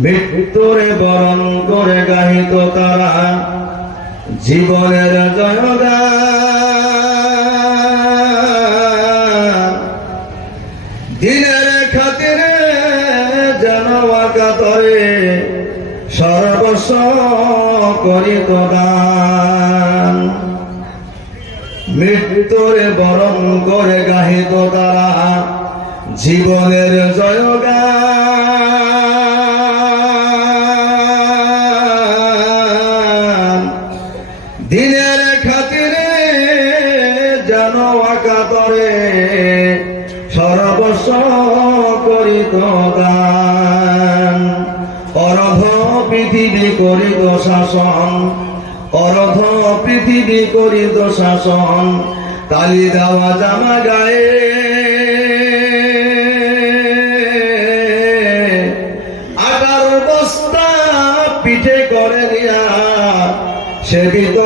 মৃত্যুরে বরণ করে গাহিত তারা জীবনের জয়গান। দিনের খাতিরে যেন কাতরে সর্বস্ব করিত দান। মৃত্যুরে বরণ করে গাহিত তারা জীবনের জয়গান। দিনের খাতিরে যেন কাতরে সর্বস্ব করিত দান। অর্ধ পৃথিবী করিত শাসন, অর্ধ পৃথিবী করিত শাসন। তালি দেওয়া জামা গায়ে আটার বস্তা পিঠে করে দিয়া সেবিত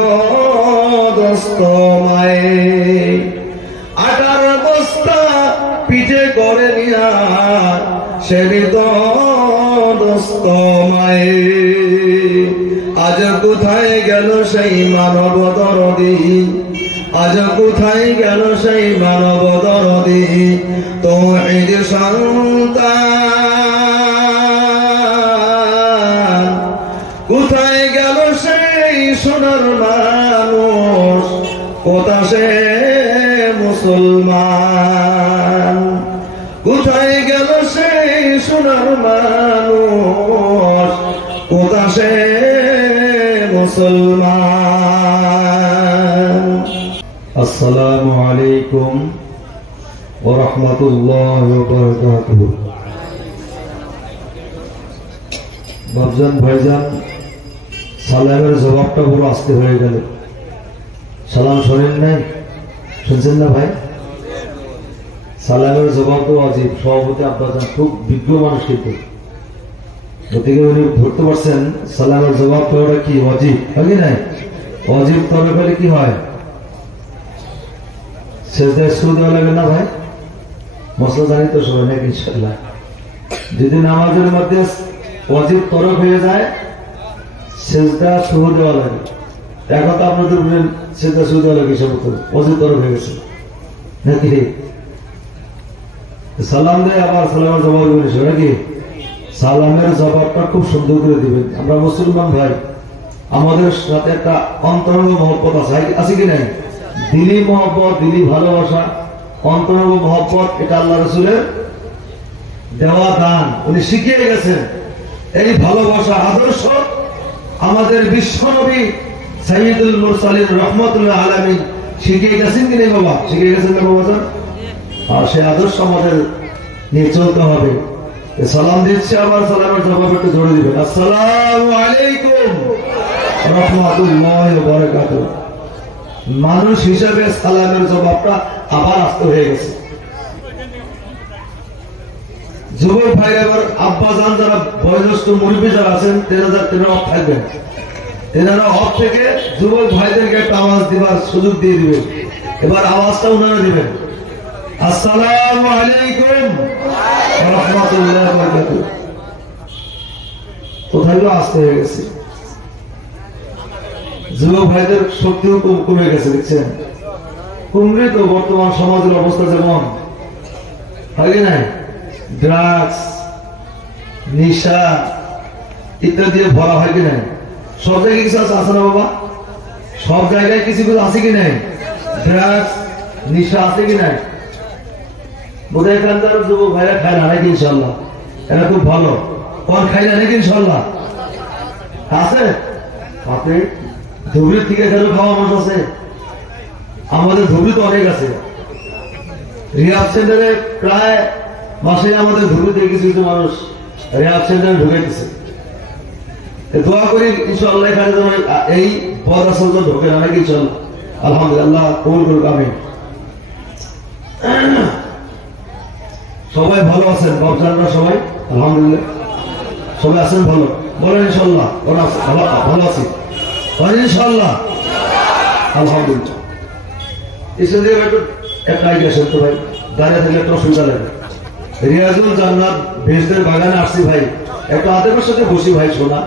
দোস্ত মায়ে। আটার বস্তা পিঠে করে দিয়া সেবিত দোস্ত মায়ে। আজ কোথায় গেল সেই মানব দরদি, আজ কোথায় গেল সেই মানব দরদি। তৌহিদ সন্তান কোথায় গেল সেই সোনার মানুষ, কোথা সে মুসলমান। কোথায় গেল সেই সোনার মানুষ, কোথা সে মুসলমান। আসসালামু আলাইকুম ওয়া রাহমাতুল্লাহি ওয়া বারাকাতুহু। বাবজান ভাইজান, সালামের জবাবটা বড় আস্তে হয়ে গেল। সালাম শোনেন নাই? শুনছেন না ভাই? সালামের জবাব তো অজীব। সভাপতি আব্বাজান খুব বিজ্ঞ মানুষ, কিন্তু গতিকে উনি ধরতে পারছেন সালামের জবাব দেওয়াটা কি অজীব হয় কি নাই? অজীব তবে ফেলে কি হয়? সেজদায় সু দেওয়া লাগে না ভাই? মশলা জানি তো সবাই নাকি ইনশাল্লাহ। যদি নামাজের মধ্যে অজীব তরফ হয়ে যায় সেজদা সু দেওয়া লাগে। এখন তো আপনাদের সেজদা সু দেওয়া লাগে, সব অজীব তরফ হয়ে গেছে নাকি? সালাম দেয় আবার সালামের জবাব দেবেন নাকি? সালামের জবাবটা খুব সুন্দর করে দিবেন। আমরা মুসলমান ভাই, আমাদের সাথে একটা অন্তরঙ্গ মহব্বত আছে কি নাই? দিলি মহব্বত, দিলি ভালোবাসা, অন্তরঙ্গ মহব্বত, এটা আল্লাহ রাসূলের দেওয়া দান। উনি শিখিয়ে গেছেন। এই ভালোবাসা আদর্শ আমাদের বিশ্বনবী সাইয়্যিদুল মুরসালিন রাহমাতুল্লাহ আলামিন শিখিয়ে গেছেন কি নাই বাবা? শিখিয়ে গেছেন না বাবা? আর সেই আদর্শ আমাদের নিয়ে চলতে হবে। সালাম দিচ্ছে, আবার সালামের জবাব একটু জোরে দিবেন। আসসালামু আলাইকুম ওয়া রাহমাতুল্লাহি ওয়া বারাকাতুহু। মানুষ হিসেবে সালামের জবাবটা আবার আস্তে হয়ে গেছে। যুবক ভাই, এবার আব্বাজান যারা বয়োজ্যেষ্ঠ মুরব্বী যারা আছেন তেনারা অফ থাকবেন। তেনারা অফ থেকে যুবক ভাইদেরকে একটা আওয়াজ দিবার সুযোগ দিয়ে দিবেন। এবার আওয়াজটা ওনারা দিবেন। আসসালামু আলাইকুম ওয়া রাহমাতুল্লাহি ওয়া বারাকাতুহু। কোথায় আসতে হয়ে গেছে, যুবক ভাইদের শক্তিও কমে গেছে। দেখছেন কমলে তো বর্তমান সমাজের অবস্থা যেমন হয় কি নাই, ড্রাগস, নেশা ইত্যাদি ভরা হয় কি নাই? সব জায়গায় কিছু আছে না বাবা? সব জায়গায় কিছু কিছু আছে কি নাই? ড্রাগস, নেশা আছে কি নাই? বোধহয় এখানকার যুবক ভাইরা খায় না নাকি? ইনশাল্লাহ এরা খুব ভালো। কোন খাই না নাকি? ইনশাল্লাহ আছে। আপনি ধুবড়ির থেকে খেলে খাওয়া মানুষ আছে? আমাদের ধুবড়ি তো অনেক আছে। রিহাব সেন্টারে প্রায় মাসে আমাদের ধুবড়িতে কিছু কিছু মানুষ রিহাব সেন্টারে ঢুকে দিচ্ছে। দোয়া করি ইনশাল্লাহ এখানে যেন এই বদ আসল ঢোকে না নাকি? ইনশাল্লাহ আলহামদুলিল্লাহ কবুল করুক, আমিন। সবাই ভালো আছেন? বাবজানরা সবাই আলহামদুলিল্লাহ সবাই আছেন ভালো? বলেন ইনশাল্লাহ ভালো আছি। ইনশাল্লাহ আলহামদুলিল্লাহ। এসে দিয়ে একটু একটা আইডিয়া শুনতে ভাই, দাঁড়িয়ে থাকলে একটা অসুবিধা লাগে। রিয়াজুল জান্নাত ভেজদের বাগানে আসছি ভাই, একটা আদেবের সাথে বসি ভাই, শোনা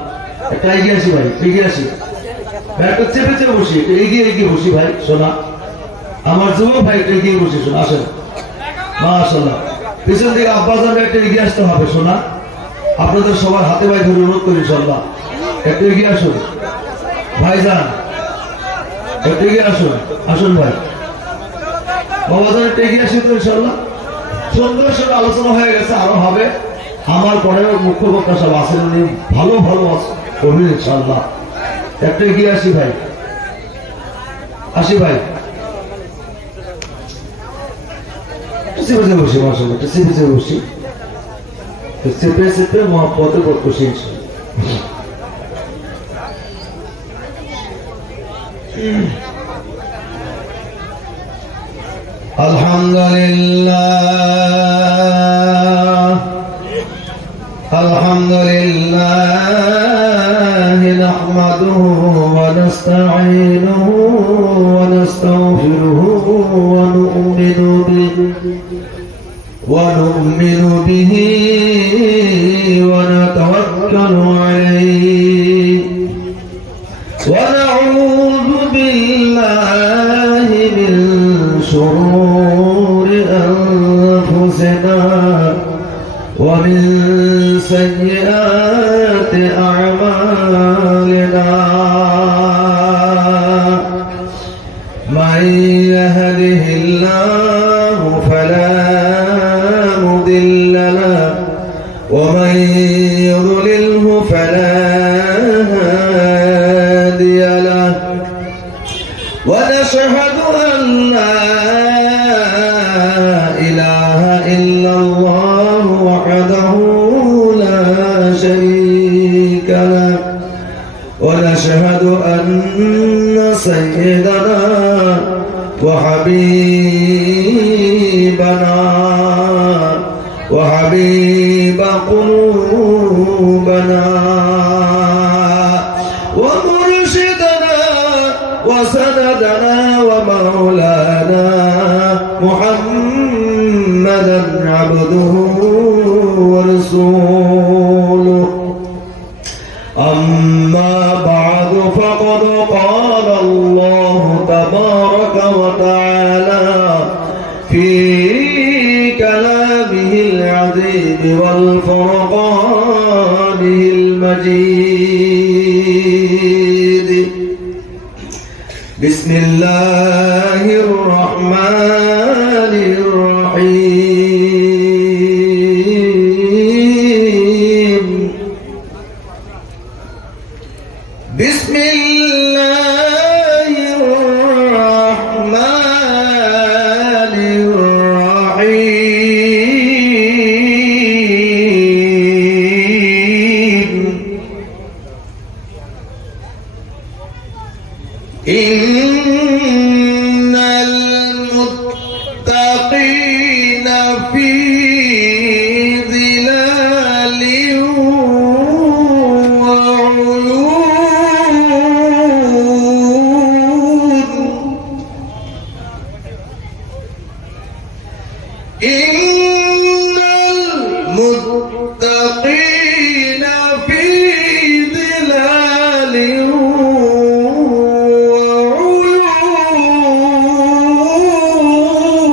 একটা এগিয়ে আসি ভাই, এগিয়ে আসি একটা চেপে চেপে বসি, এগিয়ে এগিয়ে বসি ভাই, শোনা আমার যুবক ভাই, একটা এগিয়ে বসি, শোনা আসেন মাশাআল্লাহ। পিছন দিকে আব্বাজানরা একটা এগিয়ে আসতে হবে, শোনা আপনাদের সবার হাতে ভাই ধরে অনুরোধ করি ইনশাআল্লাহ একটু এগিয়ে আসুন ভাইজান, একটু এগিয়ে আসুন, আসুন ভাই বাবাজান একটু এগিয়ে আসুন তো ইনশাআল্লাহ। সুন্দর সঙ্গে আলোচনা হয়ে গেছে, আরো হবে, আমার পরে মুখ্য বক্তা সব আসেন, উনি ভালো ভালো করবেন ইনশাআল্লাহ। একটু এগিয়ে আসি ভাই, আসি ভাই, চেপে চেপে বসি মাশাআল্লাহ, চেপে চেপে বসি, চেপে চেপে মহব্বতে কত খুশি আলহামদুলিল্লাহ আলহামদুলিল্লাহ নাহমাদুহু ওয়া নাস্তাঈনুহু ওয়া নাস্তাগফিরুহু ওয়া নু'মিনু বিহি ওয়া নাতাওয়াক্কালু আলাইহি ওয়া নাউযু বিল্লাহি মিন শুরুরি আনফুসিনা ওয়া মিন সাইয়্যাতি আ'মালিনা মান ইয়াহদিহিল্লাহু ফালা মুদিল্লা লাহু ওয়া মান ইউদ্লিলহু ফালা হাদিয়া লাহু ওয়া নাশহাদু আন লা ইলাহা ইল্লাল্লাহু ওয়াহদাহু লা শারীকা লাহু ওয়া নাশহাদু আন্না সাইয়্যিদানা ওয়া হাবিবানা ওয়া হাবিবা কুলুবানা ওয়া মুরশিদানা ওয়া সানাদানা ওয়া মাওলানা মুহাম্মাদান আবদুহু ওয়া রাসূলুহু أما بعد فقد قال الله تبارك وتعالى في كلامه العظيم والفرقانه المجيد بسم الله الرحمن الرحيم بسم الله الرحمن الرحيم إن المتقين في ظلال إن المتقين في ظلال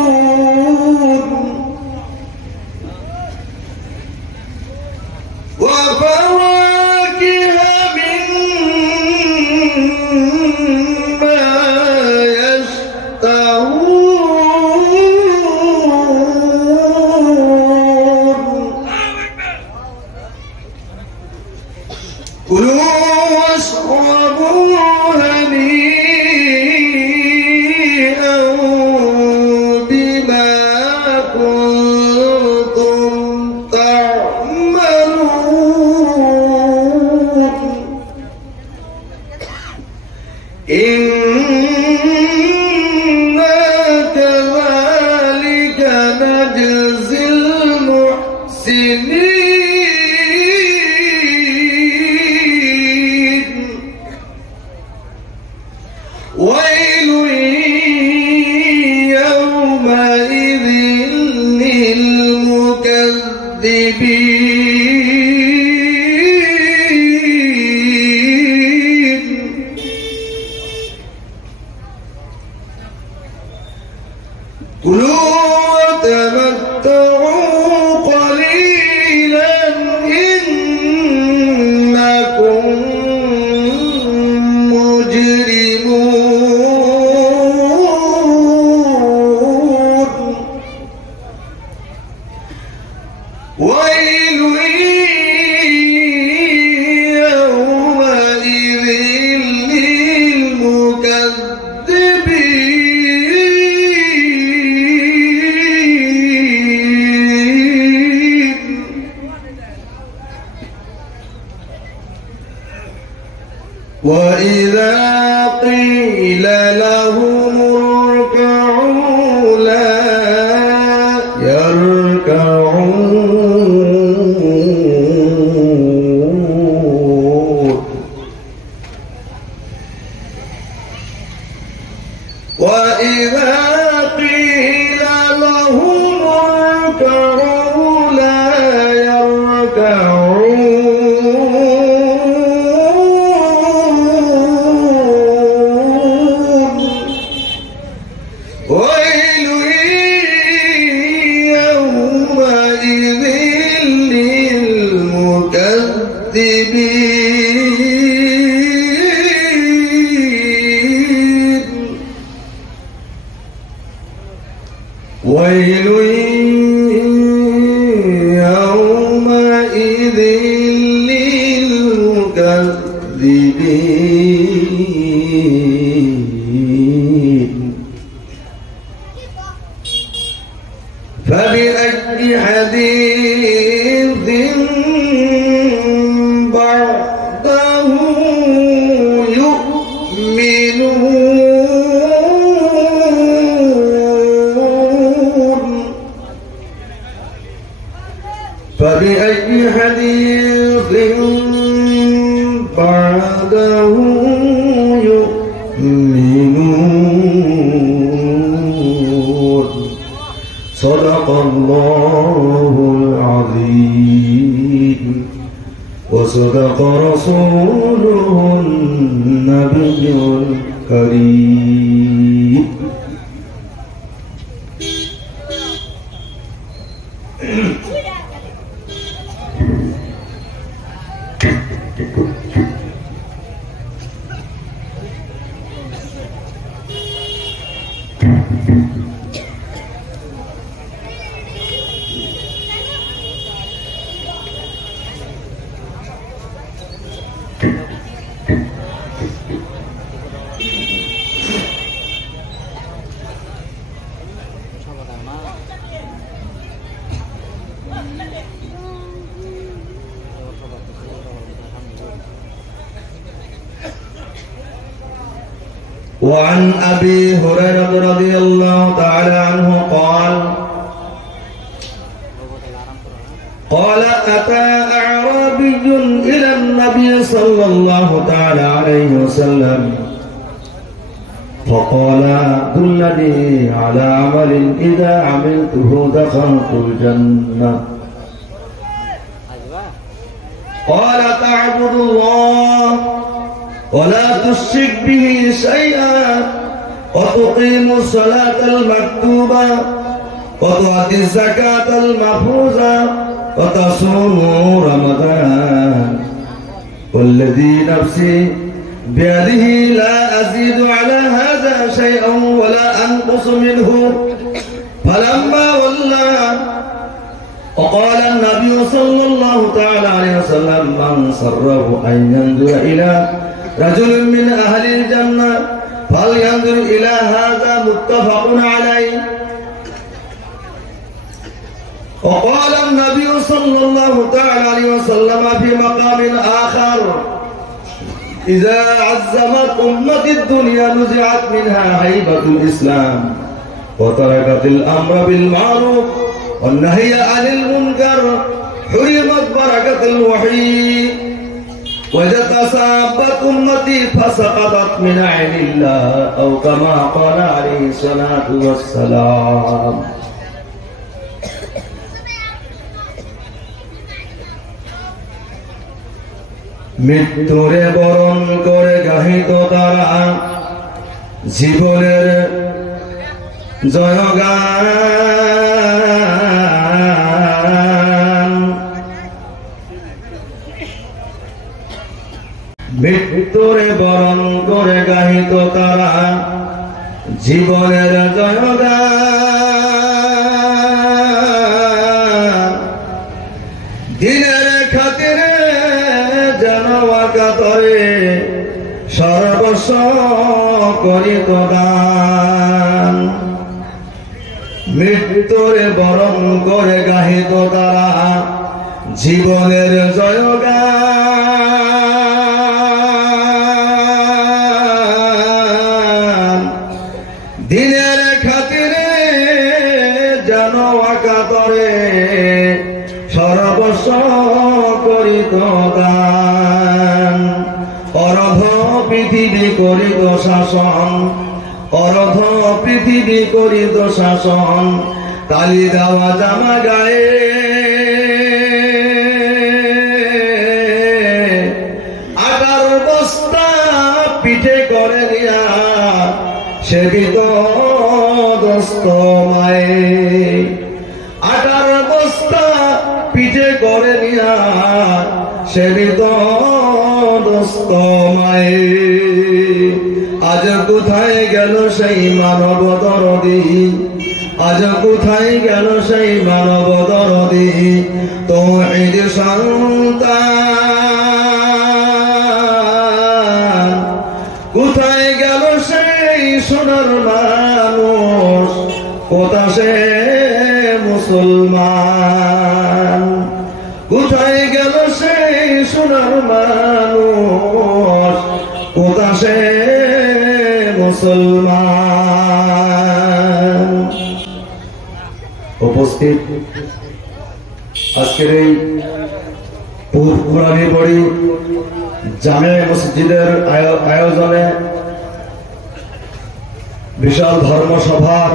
وعيون وفواكه مما يشتهون كلوا واشربوا هنيئا بما كنتم تعملون إنا كذلك نجزي المحسنين وإذا قيل لهم اركعوا لا يركعون وإذا قيل لهم اركعوا لا يركعون ويل يومئذ للمكذبين ويل يومئذ للمكذبين فبأي حديث بعده يؤمنون فبأي حديث بعده يؤمنون صدق الله العظيم وصدق رسوله النبي الكريم وعن أبي هريرة رضي الله تعالى عنه قال أتى أعرابي إلى النبي صلى الله تعالى عليه وسلم فقال دلني على عمل إذا عملته دخلت الجنة قال تعبد الله ولا تشرك به شيئا وتقيم الصلاة المكتوبة وتؤتي الزكاة المفروضة وتصوم رمضان والذي نفسي بيده لا أزيد على هذا شيئا ولا أنقص منه فلما ولى وقال النبي صلى الله تعالى عليه وسلم من سره أن ينظر إلى رجل من أهل الجنة فلينظر إلى هذا متفق عليه وقال النبي صلى الله تعالى عليه وسلم في مقام آخر إذا عزمت أمة الدنيا نزعت منها هيبة الإسلام وتركت الأمر بالمعروف والنهي عن المنكر حرمت بركة الوحي وإذا تصابت أمتي فسقطت من عين الله أو كما قال عليه الصلاة والسلام মৃত্যুরে বরণ করে গাহিত তারা জীবনের জয়গান মৃত্যুরে বরণ করে গাহিত তারা জীবনের জয়গান দিনের খাতিরে জানওয়াকাতরে সর্বস্ব করিত দান মৃত্যুরে বরণ করে গাহিত তারা জীবনের জয়গান পৃথিবী করিত শাসন, অরধ পৃথিবী করিত শাসন, তালি দেওয়া জামা গায়ে আটার বস্তা পিঠে করে নিয়া সেবিত দস্ত মায়ে, আটার বস্তা পিঠে করে নিয়া সেবিত দস্ত মায়ে। আজ কোথায় গেল সেই মানব দরদি, আজ কোথায় গেল সেই মানব দরদি, তৌহিদ সন্তান কোথায় গেল সেই সোনার মানুষ, কোথা সে মুসলমান, কোথায় গেল সেই সোনার মানুষ, কোথা সে মুসলমান। উপস্থিত আজকের এই পুরানি বড়ি জামে মসজিদের আয়োজনে বিশাল ধর্মসভার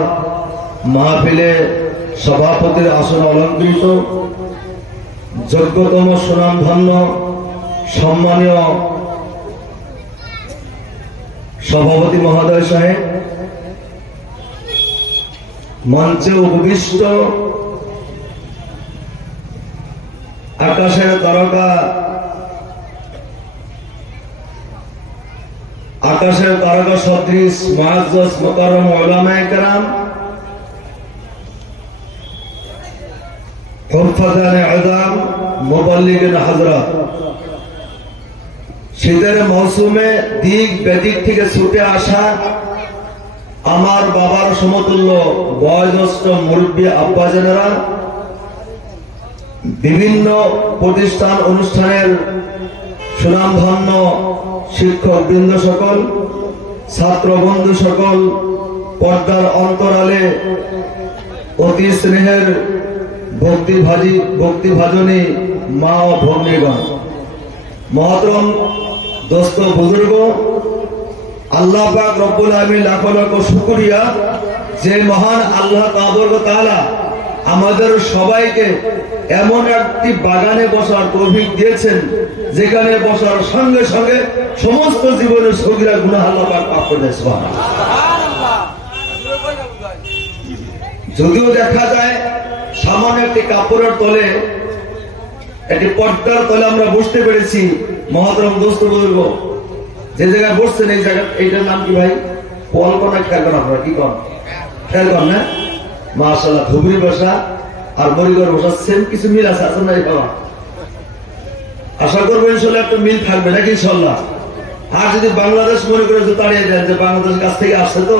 মাহফিলে সভাপতির আসন অলঙ্কৃত যোগ্যতম সুনামধন্য সম্মানীয় সভাপতি মহোদয় সাহেব, মঞ্চে উপবিষ্ট আকাশের তারকা, আকাশের তারকা সদৃশ মুআজ্জাজ মুকাররম উলামায়ে কেরাম, হুফাজানে আযম, মুবাল্লিগিন হযরত, শীতের মৌসুমে দিক বেদিক থেকে ছুটে আসা আমার বাবার সমতুল্য বয়োজ্যেষ্ঠ মুরব্বী আব্বাজানেরা, বিভিন্ন প্রতিষ্ঠান অনুষ্ঠানের সুনামধন্য শিক্ষক বৃন্দ সকল, ছাত্র বন্ধু সকল, পর্দার অন্তরালে অতি স্নেহের ভক্তিভাজনী মা ও ভগ্নীগণ, মহতরম দোস্ত বুজুর্গ, আল্লাহ পাক রব্বুল আলামিন লাখ লাখ শুকরিয়া যে মহান আল্লাহ তাআলা আমাদের সবাইকে এমন একটি বাগানে বসার তৌফিক দিয়েছেন যেখানে বসার সঙ্গে সঙ্গে সমস্ত জীবনের সগীরা গুনাহ আল্লাহ পাক মাফ করে দেন। সুবহানাল্লাহ। যদিও দেখা যায় সামান্য একটি কাপড়ের তলে, একটি পর্দার তলে আমরা বুঝতে পেরেছি, মহতরম দোস্ত বুজুর্গ যে জায়গায় বসছেন এই জায়গা, এইটার নাম কি ভাই? পলকনা খেয়াল করেন আপনারা, কি করেন খেয়াল করেন না? মাশাআল্লাহ, ধুবড়ি বসা আর মরিগড় বসা সেম কিছু মিল আছে, আছে না? আশা করবো ইনশাল্লাহ একটা মিল থাকবে নাকি ইনশাল্লাহ। আর যদি বাংলাদেশ মনে করে তাড়িয়ে দেন যে বাংলাদেশ কাছ থেকে আসছে তো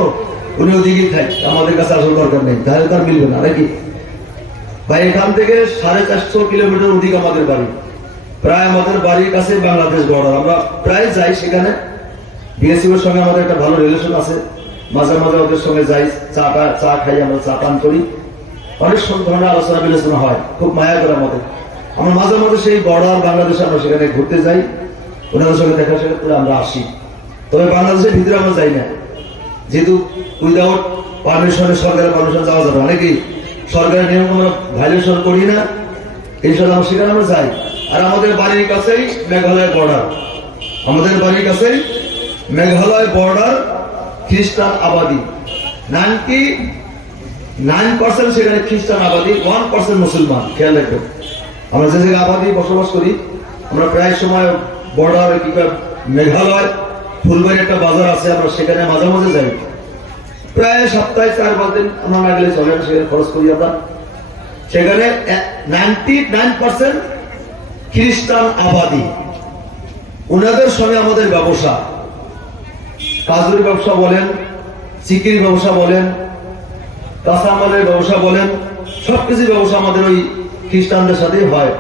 উনি ওদিকেই থাকে, আমাদের কাছে আসার দরকার নেই, তাহলে তার মিলবে না নাকি ভাই? এখান থেকে 450 কিলোমিটার অধিক আমাদের বাড়ি, প্রায় আমাদের বাড়ির কাছে বাংলাদেশ বর্ডার। আমরা প্রায় যাই সেখানে, বিএসএফ এর সঙ্গে আমাদের একটা ভালো রিলেশন আছে, মাঝে মাঝে ওদের সঙ্গে যাই, চা খাই, আমরা চা পান করি, অনেক ধরনের আলোচনা বিলোচনা হয়, খুব মায়া করে আমাদের। আমরা মাঝে মাঝে সেই বর্ডার বাংলাদেশে আমরা সেখানে ঘুরতে যাই, ওনাদের সঙ্গে দেখা সাক্ষাৎ করে আমরা আসি। তবে বাংলাদেশের ভিতরে আমরা যাই না, যেহেতু উইদাউট পারমিশনে সরকারের পারমিশন যাওয়া যাবে নাকি, সরকারের নিয়ম আমরা ভাইলেশন করি না, ইনশাআল্লাহ সেখানে আমরা যাই। আর আমাদের বাড়ির কাছেই মেঘালয় বর্ডার, আমাদের বাড়ির কাছেই মেঘালয় বর্ডার, খ্রিস্টান আবাদি 99% সেখানে খ্রিস্টান আবাদি, 1% মুসলমান। খেয়াল রাখবেন, আমরা যে জায়গায় আবাদি বসবাস করি, আমরা প্রায় সময় বর্ডার মেঘালয় ফুলবাড়ি একটা বাজার আছে, আমরা সেখানে মাঝে মাঝে যাই, প্রায় সপ্তাহে 4-5 দিন আমরা না গেলে চলে, সেখানে খরচ করি আমরা। সেখানে 99% খ্রিস্টান আবাদি, ওনাদের সঙ্গে আমাদের ব্যবসা, কাজুরি ব্যবসা বলেন, চিকির ব্যবসা বলেন, কাঁচামালের ব্যবসা বলেন, সবকিছু ব্যবসা আমাদের ওই খ্রিস্টানদের সাথেই হয়।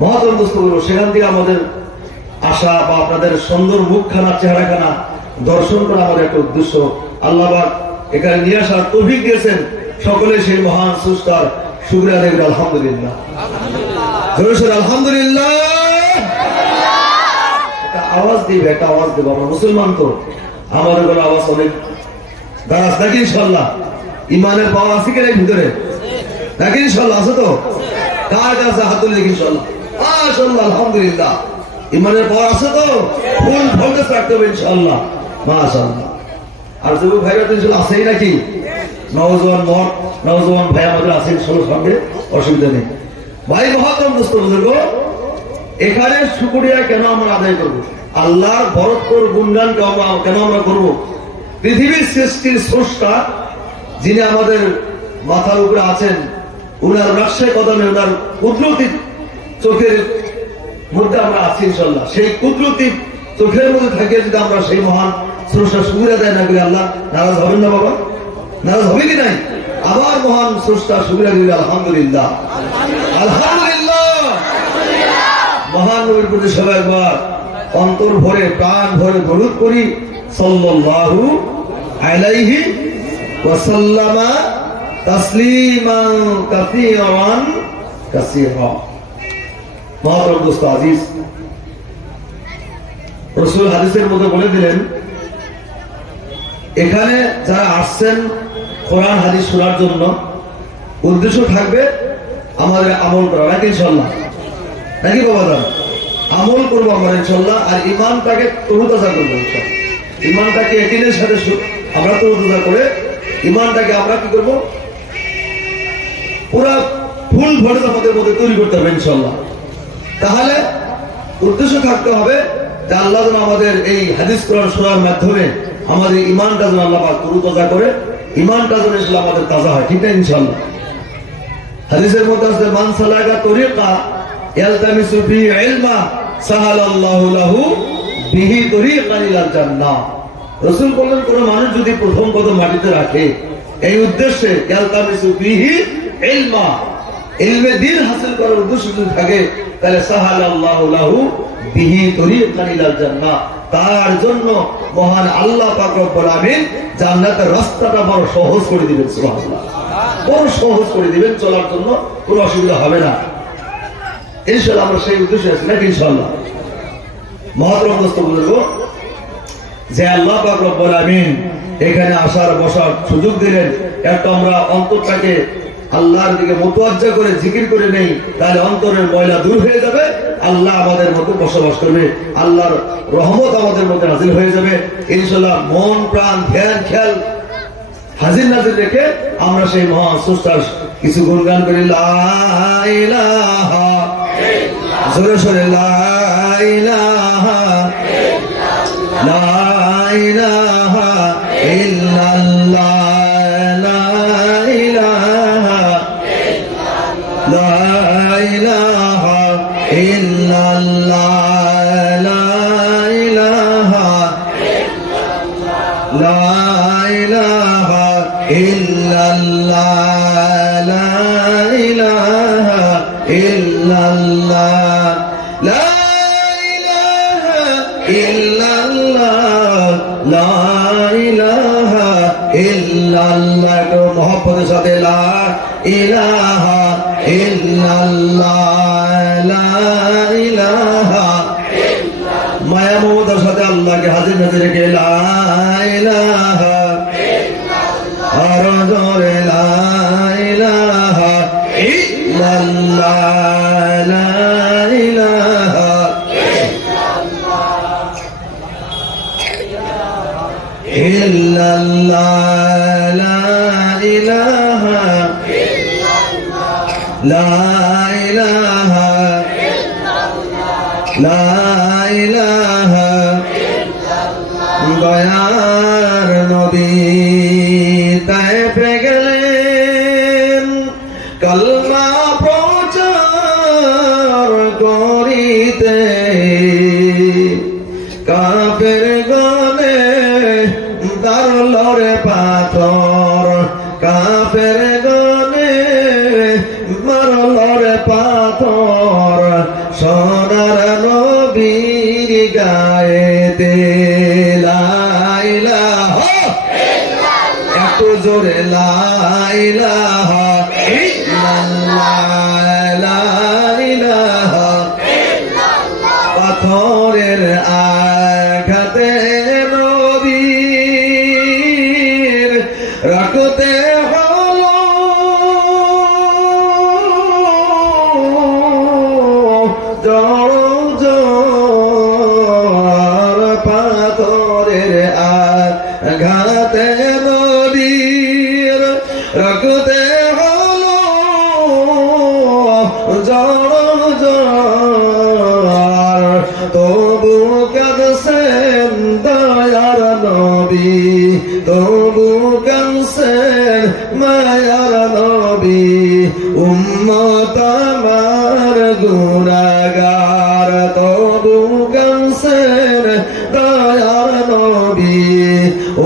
মহাতম দোস্ত, সেখান থেকে আমাদের আশা বা আপনাদের সুন্দর মুখখানা, চেহারাখানা দর্শন করা আমাদের একটা উদ্দেশ্য। আল্লাহ পাক এখানে নিয়ে আসার তৌফিক দিয়েছেন, সকলে সেই মহান সুস্তার শুকরিয়া দেবেন। আলহামদুলিল্লাহ, আলহামদুলিল্লাহ। আওয়াজ দিবে, একটা আওয়াজ দেবো। আমরা মুসলমান তো, আমাদের কোনো আওয়াজ অনেক দাঁড়াস নাকি ইনশাল্লাহ? ইমানের পাওয়া আছে কিনা ভিতরে নাকি ইনশাল্লাহ? আছে তো? কার কাছে হাত তুলে দেখি ইনশাল্লাহ? মাশাআল্লাহ, আলহামদুলিল্লাহ। ইমানের পাওয়া আছে তো? ফুল ভোল্টেজ রাখতে হবে ইনশাল্লাহ। মাশাআল্লাহ। আর যুবক ভাইরা তো ইনশাল্লাহ আছেই নাকি? নওজোয়ান ভাই আমাদের আছেন ইনশাল্লাহ, সঙ্গে অসুবিধা নেই। ভাই মহাত্ম দোস্ত বুজুর্গ, এখানে শুকরিয়া কেন আমরা আদায় করব? আল্লাহর বরকত গুণগান কেন আমরা করব? পৃথিবীর সৃষ্টির স্রষ্টা যিনি আমাদের মাথার উপরে আছেন, উনার নকশায় কদমে, উনার কুদরতি চোখের মধ্যে আমরা আছি ইনশাল্লাহ। সেই কুদরতি চোখের মধ্যে থাকে যদি আমরা সেই মহান স্রষ্টা সুবিধা দেয় না বলে, আল্লাহ নারাজ হবেন না? বাবা নারাজ হবে কি নাই? আবার মহান স্রষ্টা সুবিধা দিলে আলহামদুলিল্লাহ, আলহামদুলিল্লাহ। মহান নবীর প্রতি সবাই একবার অন্তর ভরে প্রাণ ভরে দরুদ করি, সাল্লাল্লাহু আলাইহি ওয়া সাল্লামা তাসলিমান কাসীরান কাসীরা। মহতরম দোস্ত আজিজ, রাসূল হাদিসের মধ্যে বলে দিলেন, এখানে যারা আসছেন কোরআন হাদিস শোনার জন্য, উদ্দেশ্য থাকবে আমাদের আমল করা, নাকি ইনশাল্লাহ? নাকি বাবা? আমল করবো আমরা ইনশাল্লাহ। আর ইমানটাকে তরুতাজা করবো ইনশাল্লাহ। ইমানটাকে একিনের সাথে আমরা তরুতাজা করে ইমানটাকে আমরা কি করবো? পুরা ফুল ভরে আমাদের মধ্যে তৈরি করতে হবে ইনশাল্লাহ। তাহলে উদ্দেশ্য থাকতে হবে যে আল্লাহ যেন আমাদের এই হাদিস কোরআন শোনার মাধ্যমে আমাদের ইমানটা যেন আল্লাহ তরুতাজা করে, ইমানটা যেন ইনশাল্লাহ আমাদের তাজা হয়, ঠিক না ইনশাল্লাহ? হাদিসের মধ্যে আছে, মান সালাকা তরিকা ইয়ালতামিসু ফিহি ইলমা সাহালাল্লাহু লাহু বিহি তরিকান ইলাল জান্নাহ। রাসূল বললেন, কোন মানুষ যদি প্রথম কদম মাটিতে রাখে এই উদ্দেশ্যে, ইয়ালতামিসু ফিহি ইলমা, ইলমে দ্বীন হাসিল করার উদ্দেশ্য যদি থাকে, তাহলে সাহালাল্লাহু লাহু বিহি তরিকান ইলাল জান্নাহ, তার জন্য মহান আল্লাহ পাক রব্বুল আমিন জান্নাতের রাস্তাটা বড় সহজ করে দিবেন। সুবহানাল্লাহ, বড় সহজ করে দিবেন, চলার জন্য কোনো অসুবিধা হবে না ইনশাআল্লাহ। আমরা সেই উদ্দেশ্যে আছি নাকি ইনশাআল্লাহ? মহতরম দোস্ত বুজুর্গ, যে আল্লাহ পাক রব্বুল আমিন এখানে আসার বসার সুযোগ দিলেন, একটা আমরা অন্তরটাকে আল্লাহর দিকে মুতাওয়াজ্জা করে জিকির করে নেই, তাহলে অন্তরের ময়লা দূর হয়ে যাবে, আল্লাহ আমাদের মধ্যে বসবাস করবে, আল্লাহর রহমত আমাদের মধ্যে নাজিল হয়ে যাবে ইনশাআল্লাহ। মন প্রাণ ধ্যান খেয়াল হাজির নাজির রেখে আমরা সেই মহান স্রষ্টার কিছু গুণগান করি। লা ইলাহা ইল্লাল্লাহ, জোরে সোরে লা ইলাহা ইল্লাল্লাহ, লা ইলাহা ইল্লাল্লাহ, লা ইলাহা ইল্লাল্লাহ, লা ইলাহা ইল্লাল্লাহ, লা ইলাহা ইল্লাল্লাহ, লা ইলাহা ইল্লাল্লাহ, লা ইলাহা ইল্লাল্লাহ, লা ইলাহা ইল্লাল্লাহ, লা ইলাহা ইল্লাল্লাহ। একটু মহব্বতের সাথে লা ইলাহা ইল্লাল্লাহ, লা ইলাহা ইল্লাল্লাহ। মায়া মমতার সাথে আল্লাহকে হাজির নাজির রেখে লা ইলাহা ইল্লাল্লাহ, আর জোরে লা ইলাহা ইল্লাল্লাহ, লা ইলাহা ইল্লাল্লাহ, লা ইলাহা ইল্লাল্লাহ, লা ইলাহা ইল্লাল্লাহ, লা ইলাহা ইল্লাল্লাহ। দয়ার নবী তায়েফে গেলেন কালমা প্রচার করিতে, কাফের গনে দারুলরে পাথর, কাফের গনে মারলরে পাথর, সোনার নবীর গায়েতে লা ইলাহা ইল্লাল্লাহ, এত জোরে লা ইলাহা ইল্লাল্লাহ, লা ইলাহা ইল্লাল্লাহ। পাথর পাথরের আঘাতে নবীর রাখতে হলো জড় জড় পাথরের আঘাতে নবীর রাখতে হলো জড় জড় তবু কাঁদছেন দয়ার নবী তবু কাঁদছেন মায়ার নবী উম্মত আমার গুনাহগার তবু কাঁদছেন দয়ার নবী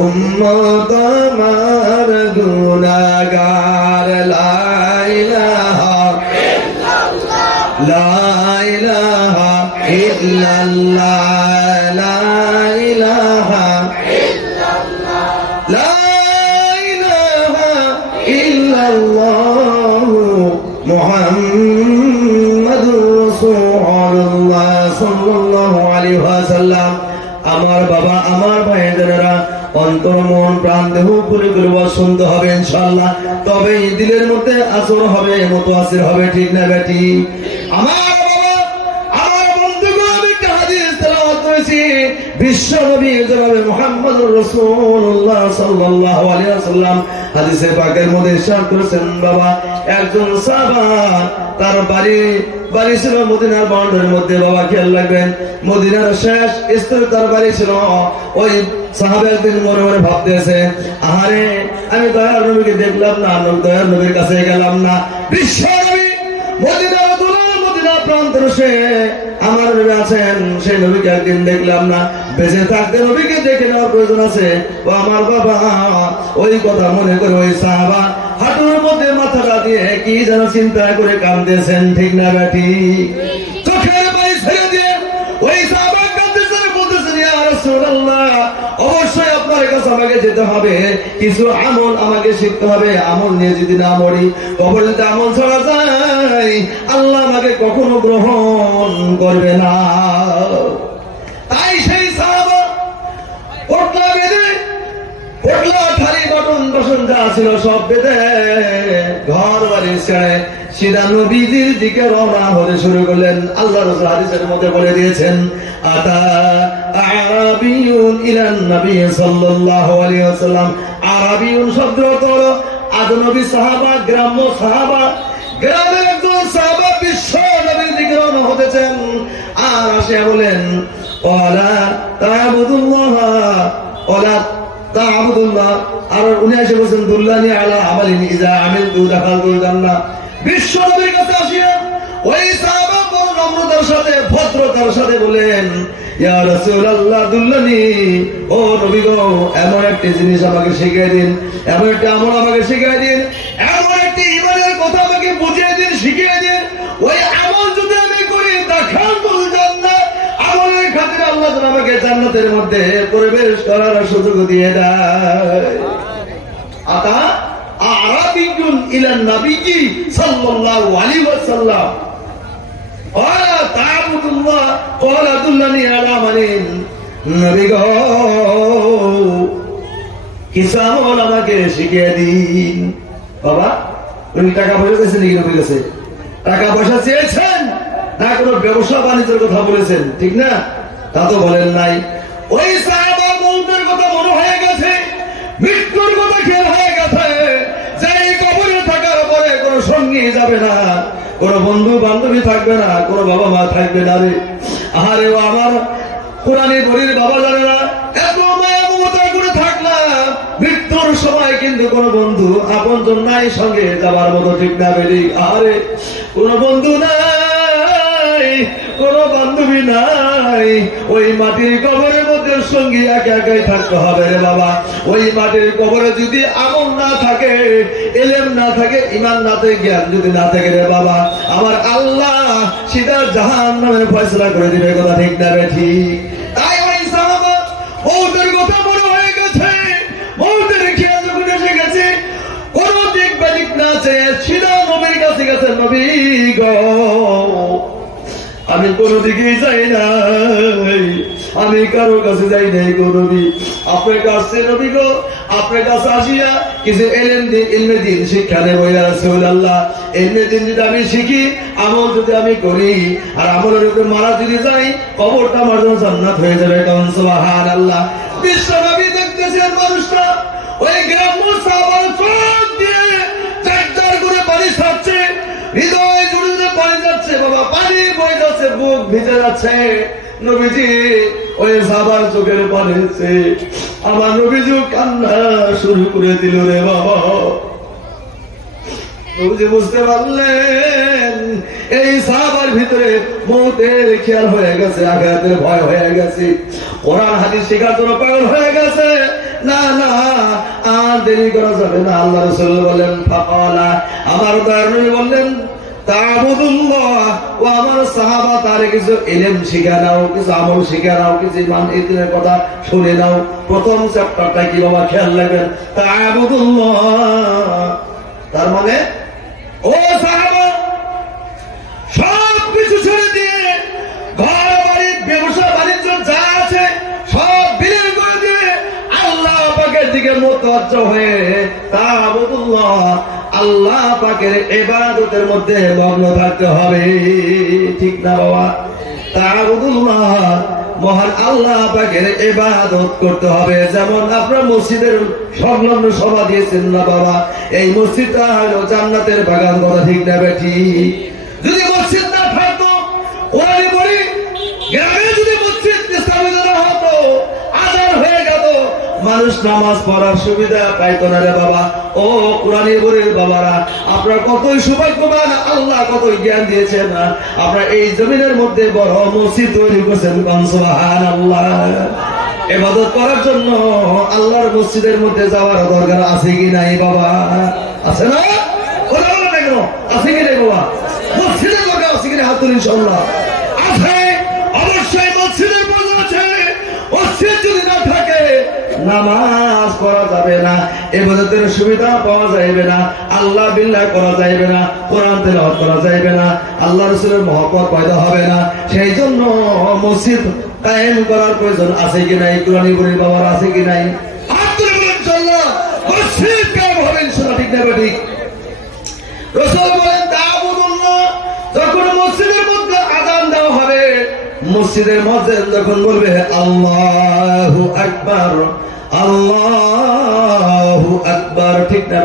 উম্মত আমার গুনাহগার লা ইলাহা লা ইলাহা ইল্লাল্লাহ লা ইলাহা ইল্লাল্লাহ লা ইলাহা ইল্লাল্লাহ মুহাম্মাদুর রাসূলুল্লাহ সাল্লাল্লাহু আলাইহি ওয়াসাল্লাম। আমার বাবা আমার ভাইয়েরা অন্তর মন প্রাণ দেহ পুরো করে শুনতে হবে ইনশাআল্লাহ, তবে দিলের মধ্যে আসর হবে মুতাসির হবে, ঠিক না বেটি? আমার বাবা আমার বন্ধুগণ আমি একটা হাদিস তেলাওয়াত করেছি, বিশ্ব নবী জনাবে মুহাম্মদুর রাসূলুল্লাহ সাল্লাল্লাহু আলাইহি ওয়াসাল্লাম হাদিসে পাকের মধ্যে ইরশাদ করেছেন, বাবা একজন সাহাবা তার বাড়ি ছিল মদিনার বাউন্ডারির মধ্যে। বাবা খেয়াল রাখবেন, মদিনার শেষ স্তরে তার বাড়ি ছিল। ওই সাহাবা একদিন মনে মনে ভাবতেছে, আহারে আমি দয়ার নবীকে দেখলাম না, দয়ার নবীর কাছে গেলাম না। বিশ্ব নবী মদিনার দুলার মদিনার প্রান্তরে সে আমার নবী আছেন, সেই নবীকে একদিন দেখলাম না, বেঁচে থাকতে নবীকে দেখে নেওয়ার প্রয়োজন আছে। ও আমার বাবা ওই কথা মনে করে ওই সাহাবা হাঁটুর মধ্যে মাথাটা দিয়ে কি যেন চিন্তা করে কাঁদতেছেন, ঠিক না বেটি? চোখের পানি ছেড়ে দিয়ে ওই সাহাবা কাঁদতেছেন, বলতেছেন ইয়া রাসূলুল্লাহ অবশ্যই আপনার কাছে আমাকে যেতে হবে, কিছু আমল আমাকে শিখতে হবে। আমল নিয়ে যদি না মরি, কবরে যদি আমল ছাড়া যায় আল্লাহ আমাকে কখনো গ্রহণ করবে না। তাই সেই সাহাবা পটলা বেঁধে পটলা থালি বাটন বাসন যা ছিল সব বেঁধে ঘর বাড়ি ছেড়ে সিধা নবীজির দিকে রওনা হতে শুরু করলেন। আল্লাহ রাসূল হাদিসের মধ্যে বলে দিয়েছেন, আতা আরাবিয়ুন ইলান নবী সাল্লাল্লাহু আলাইহি ওয়াসাল্লাম। আরাবিয়ুন শব্দ হলো আজনবী সাহাবা, গ্রাম্য সাহাবা। গ্রামের একজন সাহাবা বিশ্ব নবীর দিকে রওনা হতেছেন, আর আসে বলেন ওয়ালা তা'বুদুল্লাহ ওয়ালা তা'বুদুল্লাহ। আর উনি এসে বলেন দুল্লানি আলা আমালিন ইযা আমিলতু দাখালতুল জান্নাহ। বিশ্ব নবীর কাছে আসিয়া ওই সাহাবা বড় নম্রতার সাথে ভদ্রতার সাথে বলেন, ইয়া রাসূলুল্লাহ দুল্লানি, ও নবী গো এমন একটা জিনিস আমাকে শিখিয়ে দিন, এমন একটা আমল আমাকে শিখিয়ে দিন, এমন একটা ঈমানের কথা আমাকে বুঝিয়ে দিন, শিখিয়ে দিন। ওই আমল যদি আমি করি দাখালতুল জান্নাহ, আমলের খাতিরে আল্লাহ যেন আমাকে জান্নাতের মধ্যে প্রবেশ করার সুযোগ দিয়ে দেয়। আতা আরাবিয়ুন ইলান নবী সাল্লাল্লাহু আলাইহি ওয়াসাল্লাম ওয়ালা তা'বুদুল্লাহ ওয়ালা দুল্লানি আলা মালিন। নবী গো কিছু আমল আমাকে শিখিয়ে দিন। বাবা উনি টাকা পয়সা চেয়েছেন নাকি? নবীর কাছে টাকা পয়সা চেয়েছেন না কোনো ব্যবসা বাণিজ্যের কথা বলেছেন, ঠিক না? তা তো বলেন নাই। ওই সাহাবা মৌতের কথা মনে হয়ে গেছে, মৃত্যুর কথা খেয়াল হয়ে গেছে, যে এই কবরে থাকার পরে কোনো সঙ্গী যাবে না, কোনো বন্ধু বান্ধবী থাকবে না, কোনো বাবা মা থাকবে না। রে আরে ও আমার কোরআনী বলির বাবা জানে না, এত মায়া মমতা করে থাকলাম, মৃত্যুর সময় কিন্তু কোনো বন্ধু আপনজন নাই সঙ্গে যাবার মতো, ঠিক না বেরি? আরে কোনো বন্ধু নাই, কোনো বান্ধবী নাই, ওই মাটির কবরের মধ্যে সঙ্গী একা একাই থাকতে হবে রে বাবা। ওই মাটির কবরে যদি আমল না থাকে, ইলম না থাকে, ঈমান না থাকে, জ্ঞান যদি না থাকে রে বাবা, আমার আল্লাহ সিধা জাহান্নামের ফয়সালা করে দিবে, কথা ঠিক না বেঠি? তাই ওই সাহাবা মৌতের কথা মনে হয়ে গেছে, মৌতের খেয়াল যখন এসে গেছে, কোন দিক বাদিক না চেয়ে সিধা নবীর কাছে গেছে, নবী গো আমি আমি কোনো দিকেই যাই নাই, আমি কারো কাছে যাই নাই গো নবী। আপনার কাছে নবী গো, আপনার কাছে আসিয়া কিছু ইলমে দিন শিক্ষা নেব ইয়া রাসূলুল্লাহ। ইলমে দিন যদি আমি শিখি, আমল যদি আমি করি, আর আমলের উপরে মারা যদি যাই, কবরটা আমার জন্য জান্নাত হয়ে যাবে। কারণ সুবহানাল্লাহ। বিশ্বনবী দেখতেছেন মানুষটা ওই গ্রাম্য সাহাবার চোখ দিয়ে চারটার করে পানি ছাড়ছে, হৃদয় জুড়ে পানি যাচ্ছে, বাবা পানি বয়ে যাচ্ছে, বুক ভিজে যাচ্ছে। নবীজি ওই সাহাবার চোখের পানিছে, আমার নবীজি কান্না শুরু করে দিল রে বাবা। নবীজি বুঝতে পারলেন এই সাহাবার ভিতরে মৌতের খেয়াল হয়ে গেছে, আখিরাতের ভয় হয়ে গেছে, কোরআন হাদিস শেখার জন্য পাগল হয়ে গেছে। না না, আর দেরি করা যাবে না। আল্লাহ রাসূল বলেন ফাকালা, আমার দয়ার নবী বললেন তা'বুদুল্লাহ, ও আমার সাহাবা তারে কিছু ইলম শিখে নাও, কিছু আমল শিখে নাও, কিছু ইমান ইতিনের কথা শুনে নাও। প্রথম চ্যাপ্টারটা কি বাবা খেয়াল রাখবেন, তা'বুদুল্লাহ। তার মানে ও সাহাবা সব কিছু ছেড়ে দিয়ে, ঘর বাড়ি ব্যবসা বাণিজ্য যা আছে সব বিলীন করে দিয়ে আল্লাহ পাকের দিকে মুতাওয়াজ্জিহ হয়ে তা'বুদুল্লাহ, আল্লাহ পাকের ইবাদতের মধ্যে মগ্ন থাকতে হবে। ঠিক না বাবা? তা'বুদুল্লাহ, মহান আল্লাহ পাকের ইবাদত করতে হবে। যেমন আপনারা মসজিদের সংলগ্ন সভা দিয়েছেন না বাবা, এই মসজিদটা হলো জান্নাতের বাগান। কথা ঠিক না বেঠি? যদি মসজিদ না থাকতো, ওই বলি গ্রামে যদি মসজিদ স্থাপিত না হতো, আজান হয়ে গেল, মানুষ নামাজ পড়ার সুবিধা পাইতো না রে বাবা। ও কুরআনের বইয়ের বাবারা, আপনারা কতই সৌভাগ্যবান, আল্লাহ কতই জ্ঞান দিয়েছেন না, আপনারা এই জমিনের মধ্যে বড় মসজিদ তৈরি করেছেন। সুবহানাল্লাহ। ইবাদত করার জন্য আল্লাহর মসজিদের মধ্যে যাওয়ার দরকার আছে কি নাই বাবা? আছে না? আছে কি নাই বাবা? মসজিদের দরকার আছে কি না? হাত তুলুন ইনশাআল্লাহ। আছে, অবশ্যই মসজিদের প্রয়োজন আছে। মসজিদ যদি না থাকে নামাজ পড়া যাবে না, ইবাদতের সুবিধা পাওয়া যাবে না, আল্লাহ বিল্লাহ করা যাবে না, কোরআন তেলাওয়াত করা যাবে না, আল্লাহ রাসূলের মহব্বত পয়দা হবে না। সেই জন্য মসজিদ কায়েম করার প্রয়োজন আছে কি নাই? কুরআনের বইয়ের বাবার আছে কি নাই? ইনশাআল্লাহ মসজিদ কায়েম হবে ইনশাআল্লাহ। ঠিক না ঠিক? রাসূল বলেন তা'বুদুল্লাহ, যখন মসজিদের মধ্যে আযান দেওয়া হবে, মসজিদের মধ্যে যখন বলবে আল্লাহু আকবার, আল্লাহু আকবার, ঠিক না?